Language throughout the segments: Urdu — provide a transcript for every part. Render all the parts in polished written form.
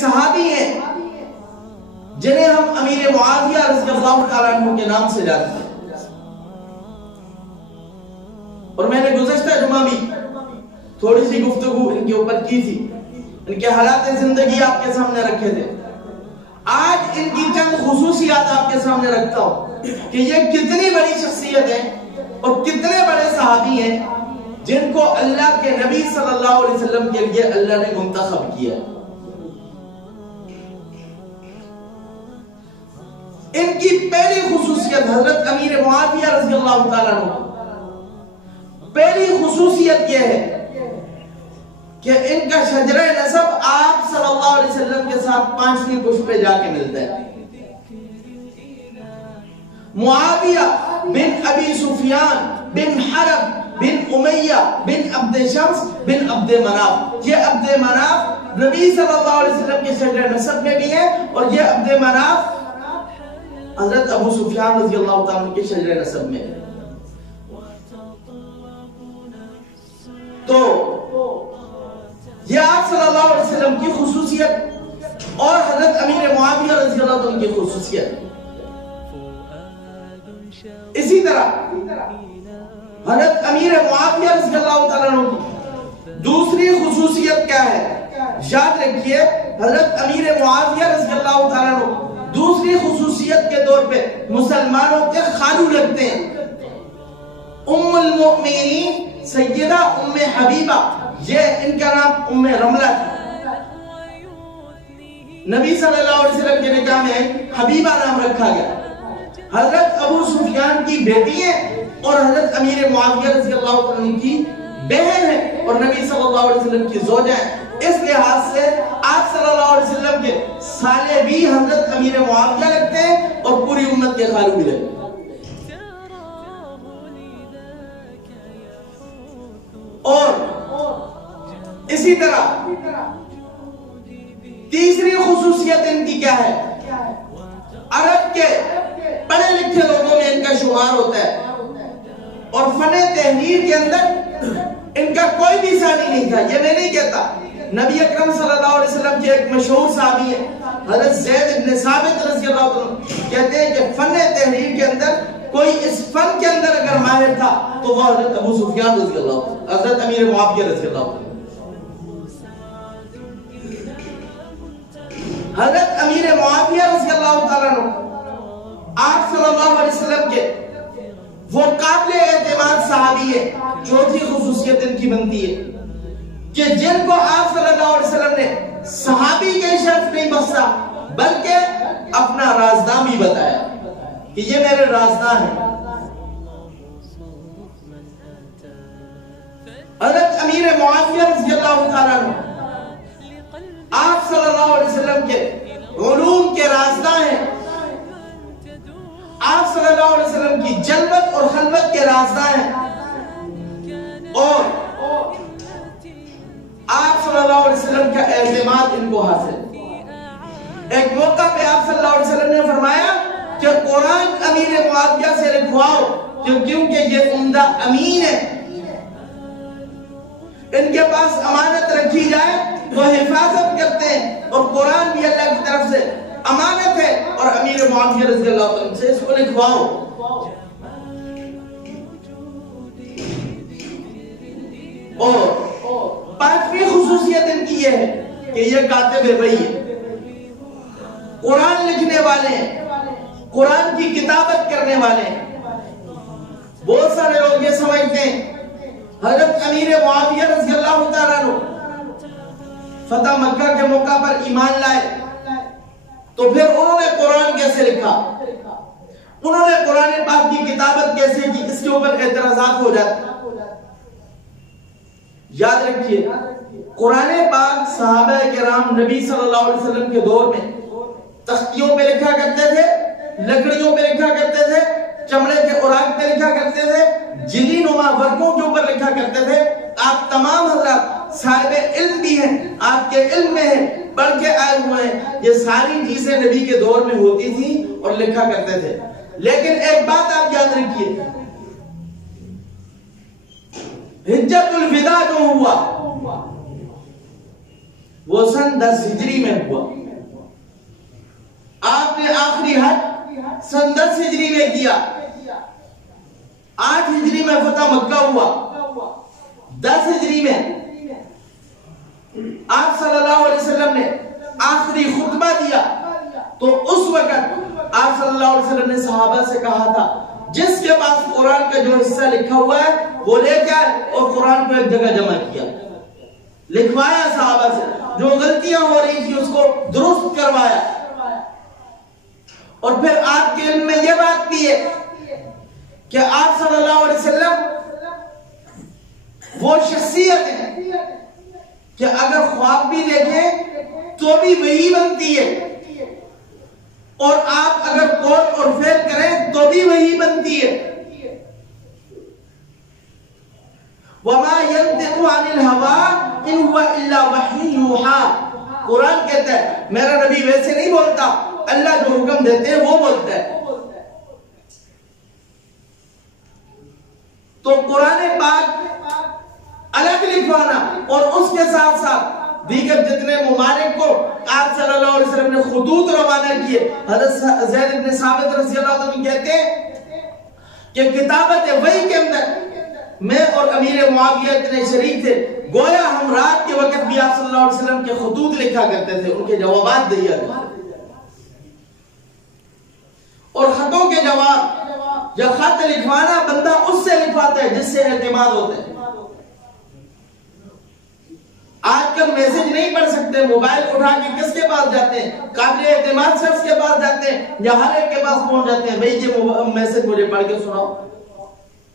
صحابی ہیں جنہیں ہم امیر معاویہ رضی اللہ تعالیٰ عنہ کے نام سے جانتے ہیں. اور میں نے گزشتہ جمعہ بھی تھوڑی سی گفتگو ان کے اوپر کی تھی، ان کے حالات زندگی آپ کے سامنے رکھے تھے. آج ان کی چند خصوصیات آپ کے سامنے رکھتا ہوں کہ یہ کتنی بڑی شخصیت ہیں اور کتنے بڑے صحابی ہیں جن کو اللہ کے نبی صلی اللہ علیہ وسلم کے لیے اللہ نے منتخب کیا. ان کی پہلی خصوصیت حضرت امیر معاویہ رضی اللہ تعالیٰ عنہ، پہلی خصوصیت یہ ہے کہ ان کا شجرہ نسب آپ صلی اللہ علیہ وسلم کے ساتھ 5ویں پشت پہ جا کے ملتا ہے. معاویہ بن ابی سفیان بن حرب بن امیہ بن عبد شمس بن عبد مناف، یہ عبد مناف نبی صلی اللہ علیہ وسلم کے شجرہ نسب میں بھی ہے اور یہ عبد مناف حضرت ابو سفیان رضی اللہ تعالیٰ کے شجرہ نسب میں ہے. تو یہ آپ صلی اللہ علیہ وسلم کی خصوصیت اور حضرت امیر معاویہ رضی اللہ عنہ کی خصوصیت. اسی طرح حضرت امیر معاویہ رضی اللہ تعالیٰ عنہ کی دوسری خصوصیت کیا ہے؟ یاد رکھیے، حضرت امیر معاویہ رضی اللہ تعالیٰ عنہ دوسری خصوصیت کے طور پہ مسلمانوں کے خالو لگتے ہیں. ام المؤمنین سیدہ ام حبیبہ، یہ ان کا نام ام رملہ تھا. نبی صلی اللہ علیہ وسلم کے نکاح میں حبیبہ نام رکھا گیا. حضرت ابو سفیان کی بیٹی ہے اور حضرت امیر معاویہ رضی اللہ عنہ کی بہن ہے اور نبی صلی اللہ علیہ وسلم کی زوجہ ہے. اس لحاظ سے آپ صلی اللہ علیہ وسلم کے سالے بھی حضرت امیر معاویہ لگتے ہیں اور پوری امت کے خالو بھی لگتے ہیں. اور اسی طرح تیسری خصوصیت ان کی کیا ہے؟ عرب کے پڑھے لکھے لوگوں میں ان کا شمار ہوتا ہے اور فن تحریر کے اندر ان کا کوئی بھی ثانی نہیں تھا. یہ میں نہیں کہتا، نبی اکرم صلی اللہ علیہ وسلم کے ایک مشہور صحابی ہے حضرت زید بن ثابت رضی اللہ عنہ، کہتے ہیں کہ فن تحریر کے اندر کوئی اس فن کے اندر اگر ماہر تھا تو وہ حضرت ابو سفیان رضی اللہ عنہ، حضرت امیر معاویہ رضی اللہ عنہ. حضرت امیر معاویہ رضی اللہ تعالیٰ عنہ آپ صلی اللہ علیہ وسلم کے وہ قابل اعتماد صحابی ہے. چوتھی خصوصیت ان کی بنتی ہے کہ جن کو آپ صلی اللہ علیہ وسلم نے صحابی کے شرف نہیں بخشا بلکہ اپنا رازداں بھی بتایا کہ یہ میرے رازداں ہیں. حضرت امیر معاویہ رضی اللہ تعالیٰ عنہ آپ صلی اللہ علیہ وسلم کے علوم کے رازداں ہیں. آپ صلی اللہ علیہ وسلم کی جلوت اور خلوت کے رازداں ہیں اور آپ صلی اللہ علیہ وسلم کا اعتماد ان کو حاصل. ایک موقع پہ آپ صلی اللہ علیہ وسلم نے فرمایا کہ قرآن امیر معاویہ سے لکھواؤ کیونکہ یہ عمدہ امین ہے، ان کے پاس امانت رکھی جائے وہ حفاظت کرتے ہیں اور قرآن بھی اللہ کی طرف سے امانت ہے اور امیر معاویہ رضی اللہ عنہ سے اس کو لکھواؤ. اور پانچویں خصوصیت ان کی یہ ہے کہ یہ کاتب وحی ہے، قرآن لکھنے والے ہیں، قرآن کی کتابت کرنے والے ہیں. بہت سارے لوگ یہ سمجھتے ہیں حضرت امیر معاویہ رضی اللہ تعالیٰ عنہ فتح مکہ کے موقع پر ایمان لائے تو پھر انہوں نے قرآن کیسے لکھا، انہوں نے قرآن پاک کی کتابت کیسے کی، اس کے اوپر اعتراضات ہو جاتے ہیں. یاد رکھیے قرآن پاک صحابہ کرام نبی صلی اللہ علیہ وسلم کے دور میں تختیوں پہ لکھا کرتے تھے، لکڑیوں پہ لکھا کرتے تھے، چمڑے کے اوراق پہ لکھا کرتے تھے، جلی نما ورقوں کے اوپر لکھا کرتے تھے. آپ تمام حضرات صاحب علم بھی ہیں، آپ کے علم میں ہیں، پڑھ کے آئے ہوئے ہیں. یہ ساری چیزیں نبی کے دور میں ہوتی تھی اور لکھا کرتے تھے. لیکن ایک بات آپ یاد رکھیے، حجت الوداع جو ہوا وہ سن 10 ہجری میں ہوا. آپ نے آخری حج سن 10 ہجری میں کیا. 8 ہجری میں فتح مکہ ہوا. 10 ہجری میں آپ صلی اللہ علیہ وسلم نے آخری خطبہ دیا. تو اس وقت آپ صلی اللہ علیہ وسلم نے صحابہ سے کہا تھا جس کے پاس قرآن کا جو حصہ لکھا ہوا ہے وہ لے جائے اور قرآن کو ایک جگہ جمع کیا. لکھوایا صحابہ سے, جو غلطیاں ہو رہی تھی اس کو درست کروایا. اور پھر آپ کے علم میں یہ بات بھی ہے کہ آپ صلی اللہ علیہ وسلم وہ شخصیت ہے کہ اگر خواب بھی دیکھیں تو بھی وہی بنتی ہے, اور آپ اگر قول اور فعل کریں تو بھی وہی بنتی ہے. وَمَا يَنْطِقُ عَنِ الْهَوَىٰ إِنْ هُوَ إِلَّا وَحْيٌ يُوحَىٰ. قرآن کہتا ہے میرا نبی ویسے نہیں بولتا, اللہ جو حکم دیتے ہیں وہ بولتا ہے. تو قرآن پاک الگ لکھوانا اور اس کے ساتھ ساتھ دیگر جتنے ممالک کو آپ صلی اللہ علیہ وسلم نے خطوط روانہ کیے. حضرت زید بن ثابت رضی اللہ عنہ کہتے ہیں کہ کتابت وحی کے اندر میں اور امیر معاویہ اتنے شریک تھے, گویا ہم رات کے وقت بھی آپ صلی اللہ علیہ وسلم کے خطوط لکھا کرتے تھے, ان کے جوابات دیا کرتے تھے. اور خطوں کے جواب یا خط لکھوانا بندہ اس سے لکھواتا ہے جس سے اعتماد ہوتا ہے. آج کل میسج نہیں پڑھ سکتے, موبائل اٹھا کے کس کے پاس جاتے ہیں؟ قابل اعتماد شخص کے پاس جاتے ہیں یا ہر ایک کے پاس پہنچ جاتے ہیں, بھئی یہ میسج مجھے پڑھ کے سناؤ.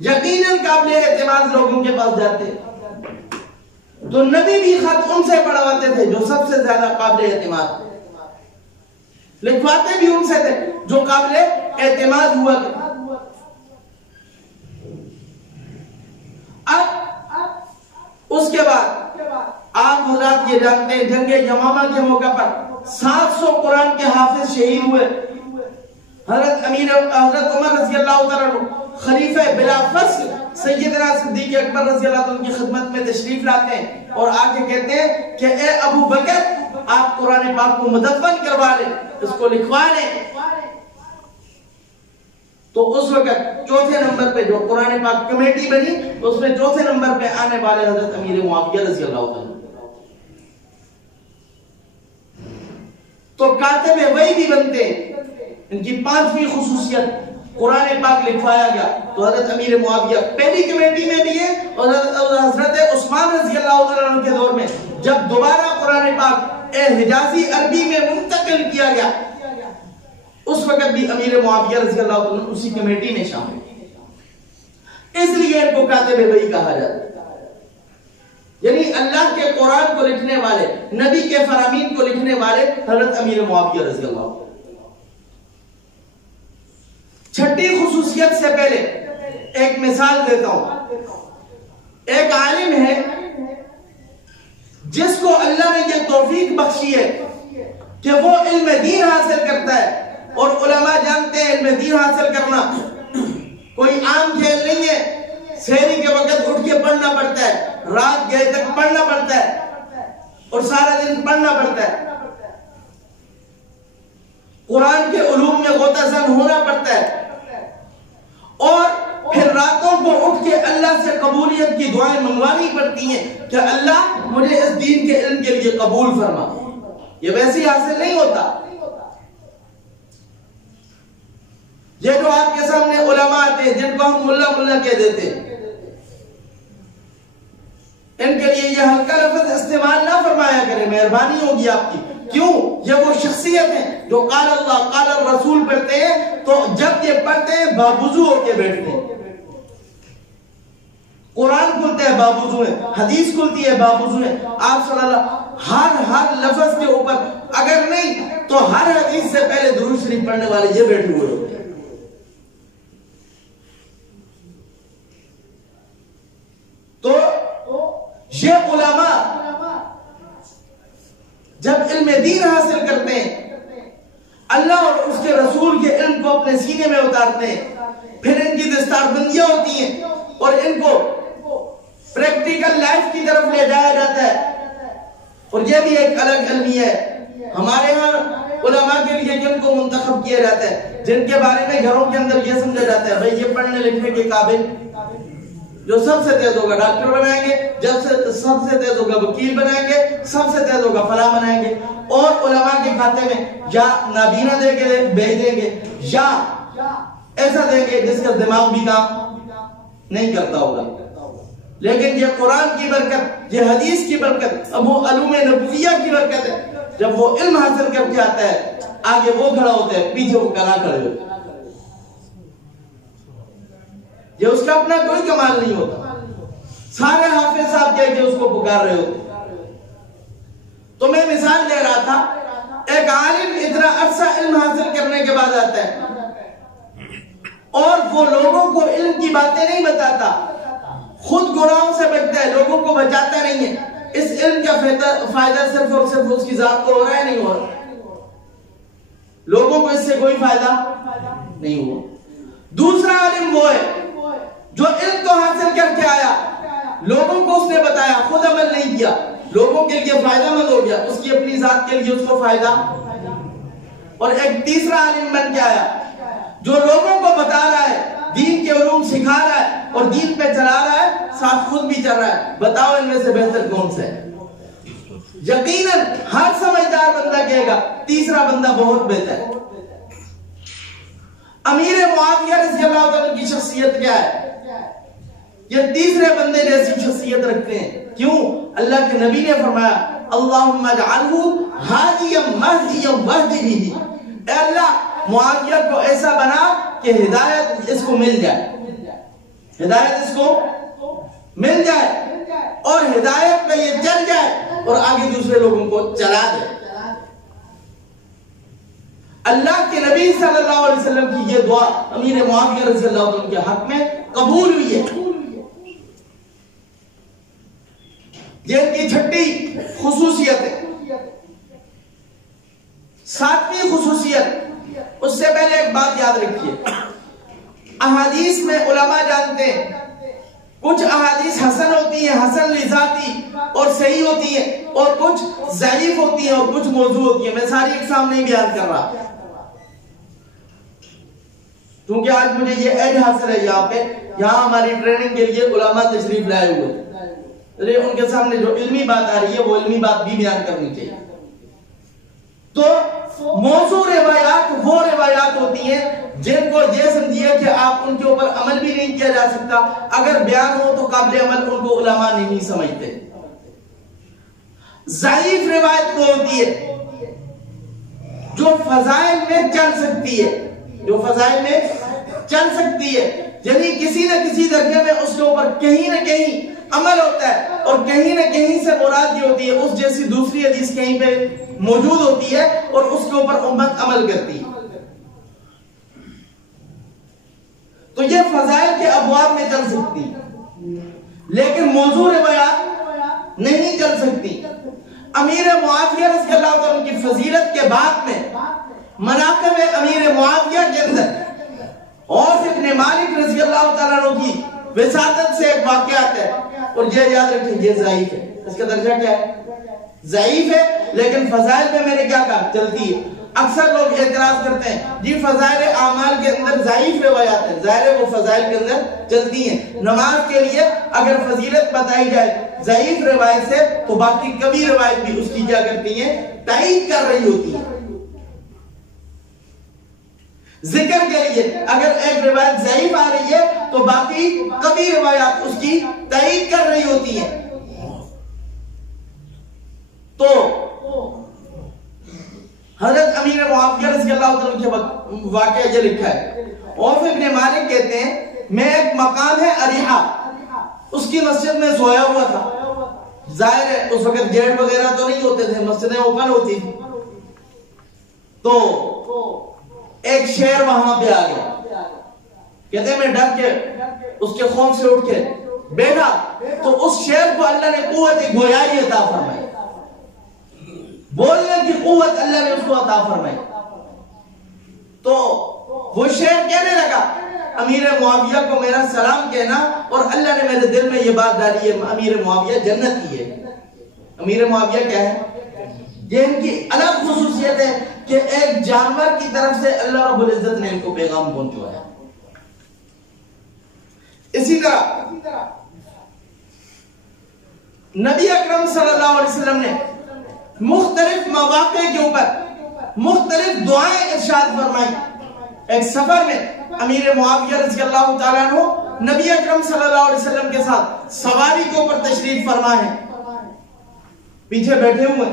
یقیناً قابل اعتماد لوگوں کے پاس جاتے ہیں. تو نبی بھی خط ان سے پڑھواتے تھے جو سب سے زیادہ قابل اعتماد, لکھواتے بھی ان سے تھے جو قابل اعتماد ہوا تھے. اب اس کے بعد آپ حضرات یہ جانتے ہیں جنگ یمامہ کے موقع پر 700 قرآن کے حافظ شہید ہوئے. حضرت عمر رضی اللہ تعالیٰ خلیفہ بلا فصل سیدنا صدیق اکبر رضی اللہ عنہ کی خدمت میں تشریف لاتے ہیں اور آگے کہتے ہیں کہ اے ابو بکر آپ قرآن پاک کو مدفن کروا لیں, اس کو لکھوا لیں. تو اس وقت چوتھے نمبر پہ جو قرآن پاک کمیٹی بنی اس میں چوتھے نمبر پہ آنے والے حضرت امیر معاویہ رضی اللہ عنہ. تو کاتب وحی بھی بنتے ہیں. ان کی 5ویں خصوصیت قرآن پاک لکھوایا گیا. تو حضرت امیر معاویہ پہلی کمیٹی میں بھی ہے, اور حضرت عثمان رضی اللہ عنہ کے دور میں جب دوبارہ قرآن پاک حجازی عربی میں منتقل کیا گیا اس وقت بھی امیر معاویہ رضی اللہ عنہ اسی کمیٹی میں شامل. اس لیے ان کو کاتب وحی کہا جاتا ہے, یعنی اللہ کے قرآن کو لکھنے والے, نبی کے فرامین کو لکھنے والے حضرت امیر معاویہ رضی اللہ عنہ. چھٹی خصوصیت سے پہلے ایک مثال دیتا ہوں. ایک عالم ہے جس کو اللہ نے یہ توفیق بخشی ہے کہ وہ علم دین حاصل کرتا ہے, اور علماء جانتے ہیں علم دین حاصل کرنا کوئی عام کھیل نہیں ہے. سحری کے وقت اٹھ کے پڑھنا پڑتا ہے, رات گئے تک پڑھنا پڑتا ہے اور سارا دن پڑھنا پڑتا ہے. قرآن کے علوم میں غوطہ زن ہونا پڑتا ہے, اور پھر راتوں کو اٹھ کے اللہ سے قبولیت کی دعائیں منگوانی پڑتی ہیں کہ اللہ مجھے اس دین کے علم کے لیے قبول فرما. یہ ویسے ہی حاصل نہیں ہوتا. یہ جو آپ کے سامنے علماء آتے ہیں جن کو ہم ملا ملا کہہ دیتے ہیں, ان کے لیے یہ ہلکا لفظ استعمال نہ فرمایا کریں, مہربانی ہوگی آپ کی. کیوں؟ یہ وہ شخصیت ہیں جو قال اللہ قال الرسول پڑھتے ہیں تو جب یہ پڑھتے ہیں باوضو ہو کے بیٹھتے ہیں. قرآن کھلتے ہیں باوضو ہے, حدیث کھلتی ہے باوضو ہے. آپ صلی اللہ ہر لفظ کے اوپر اگر نہیں تو ہر حدیث سے پہلے درود شریف پڑھنے والے یہ بیٹھے ہوئے ہوتے ہیں. تو یہ علماء جب علم دین حاصل کرتے ہیں اللہ اور اس کے رسول کے علم کو اپنے سینے میں اتارتے ہیں, پھر ان کی دستار بندیاں ہوتی ہیں اور ان کو پریکٹیکل لائف کی طرف لے جایا جاتا ہے, اور یہ بھی ایک الگ علمی ہے ہمارے ہاں علماء کے لیے جن کو منتخب کیا جاتا ہے، جن کے بارے میں گھروں کے اندر یہ سمجھا جاتا ہے بھئی یہ پڑھنے لکھنے کے قابل، جو سب سے تیز ہوگا ڈاکٹر بنائیں گے، سب سے تیز ہوگا وکیل بنائیں گے، سب سے تیز ہوگا فلاں بنائیں گے، اور علماء کے کھاتے میں یا نابینا دے کے بھیج دیں گے یا ایسا دیں گے جس کا دماغ بھی کام نہیں کرتا ہوگا۔ لیکن یہ قرآن کی برکت، یہ حدیث کی برکت، اب وہ علوم نبویہ کی برکت ہے، جب وہ علم حاصل کر کے آتا ہے آگے وہ کھڑا ہوتا ہے، پیچھے وہ کلا کھڑے ہوتے ہیں، یہ اس کا اپنا کوئی کمال نہیں ہوتا، سارے حافظ صاحب کہہ کے اس کو پکار رہے ہوتے۔ تو میں مثال لے رہا تھا، ایک عالم اتنا عرصہ علم حاصل کرنے کے بعد آتا ہے اور وہ لوگوں کو علم کی باتیں نہیں بتاتا، خود گناہوں سے بچتا ہے، لوگوں کو بچاتا نہیں ہے۔ اس علم کا فائدہ صرف اور صرف اس کی ذات کو ہو رہا ہے، نہیں ہو رہا، لوگوں کو اس سے کوئی فائدہ نہیں ہوا۔ دوسرا عالم وہ ہے جو علم تو حاصل کر کے آیا، لوگوں کو اس نے بتایا، خود عمل نہیں کیا، لوگوں کے لیے فائدہ مند ہو گیا، اس کی اپنی ذات کے لیے اس کو فائدہ۔ اور ایک تیسرا عالم بن کے آیا جو لوگوں کو بتا رہا ہے، دین کے علوم سکھا رہا ہے اور دین پہ چلا رہا ہے، ساتھ خود بھی چل رہا ہے۔ بتاؤ ان میں سے بہتر کون سا ہے؟ یقیناً ہر سمجھدار بندہ کہے گا تیسرا بندہ بہت بہتر ہے۔ امیر معاویہ رضی اللہ عنہ کی شخصیت کیا ہے؟ یہ تیسرے بندے جیسی شخصیت رکھتے ہیں۔ کیوں؟ اللہ کے نبی نے فرمایا اللہم اجعلہ ہادیا مہدیا واہد بہ، اے اللہ معاویہ کو ایسا بنا کہ ہدایت اس کو مل جائے، ہدایت اس کو مل جائے اور ہدایت میں یہ چل جائے اور آگے دوسرے لوگوں کو چلا دے۔ اللہ کے نبی صلی اللہ علیہ وسلم کی یہ دعا امیر معاویہ رضی اللہ عنہ کے حق میں قبول ہوئی ہے۔ یہ ان کی چھٹی خصوصیت ہے۔ ساتویں خصوصیت، اس سے پہلے ایک بات یاد رکھیے، احادیث میں علماء جانتے ہیں کچھ احادیث حسن ہوتی ہیں، حسن لذاتی اور صحیح ہوتی ہیں، اور کچھ ضعیف ہوتی ہیں اور کچھ موضوع ہوتی ہیں۔ میں ساری اقسام نہیں بیان کر رہا کیونکہ آج مجھے یہ عہد حاصل ہے یہاں پہ، یہاں ہماری ٹریننگ کے لیے علماء تشریف لائے ہوئے، ان کے سامنے جو علمی بات آ رہی ہے وہ علمی بات بھی بیان کرنی چاہیے۔ تو موضوع روایات وہ روایات ہوتی ہیں جن کو یہ سمجھیے کہ آپ ان کے اوپر عمل بھی نہیں کیا جا سکتا، اگر بیان ہو تو قابل عمل ان کو علماء نہیں سمجھتے۔ ضعیف روایت وہ ہوتی ہے جو فضائل میں چل سکتی ہے، جو فضائل میں چل سکتی ہے، یعنی کسی نہ کسی درجے میں اس کے اوپر کہیں نہ کہیں عمل ہوتا ہے، اور کہیں نہ کہیں سے مراد یہ ہوتی ہے اس جیسی دوسری حدیث کہیں پہ موجود ہوتی ہے اور اس کے اوپر امت عمل کرتی ہے۔ تو یہ فضائل کے ابواب میں چل سکتی لیکن موضوع روایات نہیں چل سکتی۔ امیر معاویہ رضی اللہ عنہ کی فضیلت کے بعد میں مناقب امیر معاویہ کے اندر عوف ابن مالک رضی اللہ تعالیٰ عنہ کی وساطت سے ایک واقعات ہے، اور یہ یاد رکھیں یہ ضعیف ہے، اس کا درجہ کیا ہے؟ ضعیف ہے، لیکن فضائل میں میں نے کیا کہا چلتی ہے۔ اکثر لوگ اعتراض کرتے ہیں جی فضائل اعمال کے اندر ضعیف روایات ہیں، ظاہر ہے وہ فضائل کے اندر چلتی ہیں۔ نماز کے لیے اگر فضیلت بتائی جائے ضعیف روایت سے تو باقی کبھی روایت بھی اس کی کیا کرتی ہیں؟ تائید کر رہی ہوتی ہے۔ ذکر کے لیے اگر ایک روایت ضعیف آ رہی ہے تو باقی کبھی روایات اس کی تائید کر رہی ہوتی ہیں۔ تو حضرت امیر معاویہ رضی اللہ عنہ کے واقعہ یہ لکھا ہے، عوف ابن مالک کہتے ہیں میں ایک مقام ہے اریحہ، اس کی مسجد میں سویا ہوا تھا۔ ظاہر ہے اس وقت گیٹ وغیرہ تو نہیں ہوتے تھے، مسجدیں اوپن ہوتی تھی، تو ایک شیر وہاں پہ آ گیا، کہتے ہیں میں ڈر کے اس کے خوف سے اٹھ کے بیٹھا تو اس شیر کو اللہ نے قوت گویائی عطا فرمائی، بولنے کی قوت اللہ نے اس کو عطا فرمائی۔ تو وہ شیر کہنے لگا امیر معاویہ کو میرا سلام کہنا، اور اللہ نے میرے دل میں یہ بات ڈالی ہے امیر معاویہ جنتی ہے۔ امیر معاویہ کیا ہے؟ یہ ان کی الگ خصوصیت ہے کہ ایک جانور کی طرف سے اللہ رب العزت نے ان کو پیغام پہنچوایا۔ اسی طرح نبی اکرم صلی اللہ علیہ وسلم نے مختلف مواقع کے اوپر مختلف دعائیں ارشاد فرمائی۔ ایک سفر میں امیر معاویہ رضی اللہ تعالیٰ عنہ نبی اکرم صلی اللہ علیہ وسلم کے ساتھ سواری کے اوپر تشریف فرما ہے، پیچھے بیٹھے ہوئے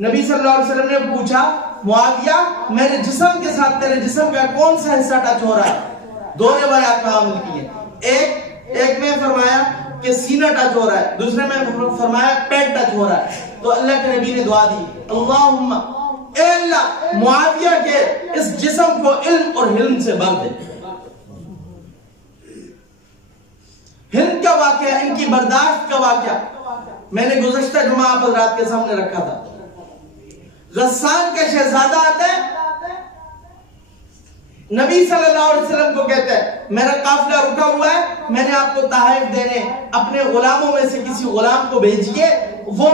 نبی صلی اللہ علیہ وسلم نے پوچھا معاویہ میرے جسم کے ساتھ تیرے جسم کا کون سا حصہ ٹچ ہو رہا ہے؟ دو روایات میں عمل کی ہے، ایک میں فرمایا کہ سینہ ٹچ ہو رہا ہے، دوسرے میں فرمایا پیٹ ٹچ ہو رہا ہے۔ تو اللہ کے نبی نے دعا دی اللہم اے اللہ معاویہ کے اس جسم کو علم اور حلم سے بھر دے۔ حلم کا واقعہ، ان کی برداشت کا واقعہ میں نے گزشتہ جمعہ آپ حضرات کے سامنے رکھا تھا۔ غسان کا شہزادہ آتا ہے، نبی صلی اللہ علیہ وسلم کو کہتا ہے میرا قافلہ رکا ہوا ہے، میں نے آپ کو تحائف دینے اپنے غلاموں میں سے کسی غلام کو بھیجیے، وہ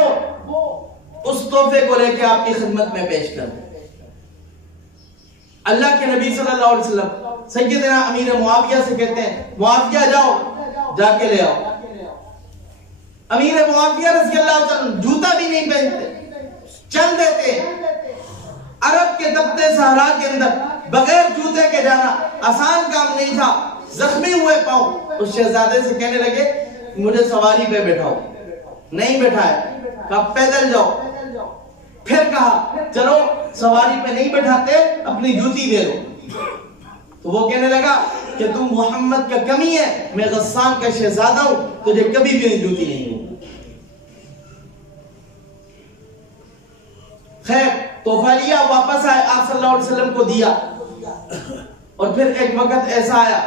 اس تحفے کو لے کے آپ کی خدمت میں پیش کر دیں۔ اللہ کے نبی صلی اللہ علیہ وسلم سیدنا امیر معاویہ سے کہتے ہیں معاویہ جاؤ جا کے لے آؤ۔ امیر معاویہ رضی اللہ عنہ جوتا بھی نہیں پہنتے، چل دیتے۔ عرب کے تپتے صحرا کے اندر بغیر جوتے کے جانا آسان کام نہیں تھا، زخمی ہوئے پاؤں اس شہزادے سے کہنے لگے مجھے سواری پہ بٹھاؤ، نہیں بٹھائے، کہا پیدل جاؤ، پھر کہا چلو سواری پہ نہیں بٹھاتے اپنی جوتی دے دو، تو وہ کہنے لگا کہ تم محمد کا کمی ہے، میں غسان کا شہزادہ ہوں، تجھے کبھی بھی جوتی نہیں ہوں۔ خیر تحفہ لیا، واپس آئے، آپ صلی اللہ علیہ وسلم کو دیا، اور پھر ایک وقت ایسا آیا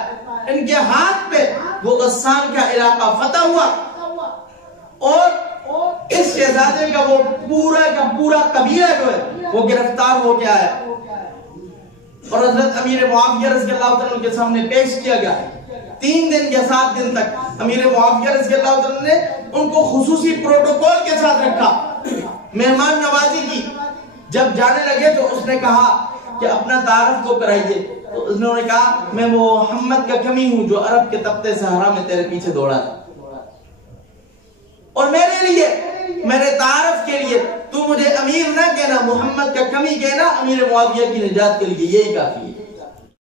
ان کے ہاتھ پہ وہ غسان کا علاقہ فتح ہوا، اور اس شہزادے کا وہ پورا قبیلہ جو ہے وہ گرفتار ہو کے آیا، اور حضرت امیر معاویہ رضی اللہ عنہ کے سامنے پیش کیا گیا۔ 3 دن یا 7 دن تک امیر معاویہ رضی اللہ عنہ نے ان کو خصوصی پروٹوکول کے ساتھ رکھا، مہمان نوازی کی۔ جب جانے لگے تو اس نے کہا کہ اپنا تعارف تو کرائیے، تو انہوں نے کہا میں وہ محمد کا کمی ہوں جو عرب کے تپتے صحرا میں تیرے پیچھے دوڑا تھا، اور میرے تعارف کے لیے تو مجھے امیر نہ کہنا، محمد کا کمی کہنا، امیر معاویہ کی نجات کے لیے یہی کافی ہے۔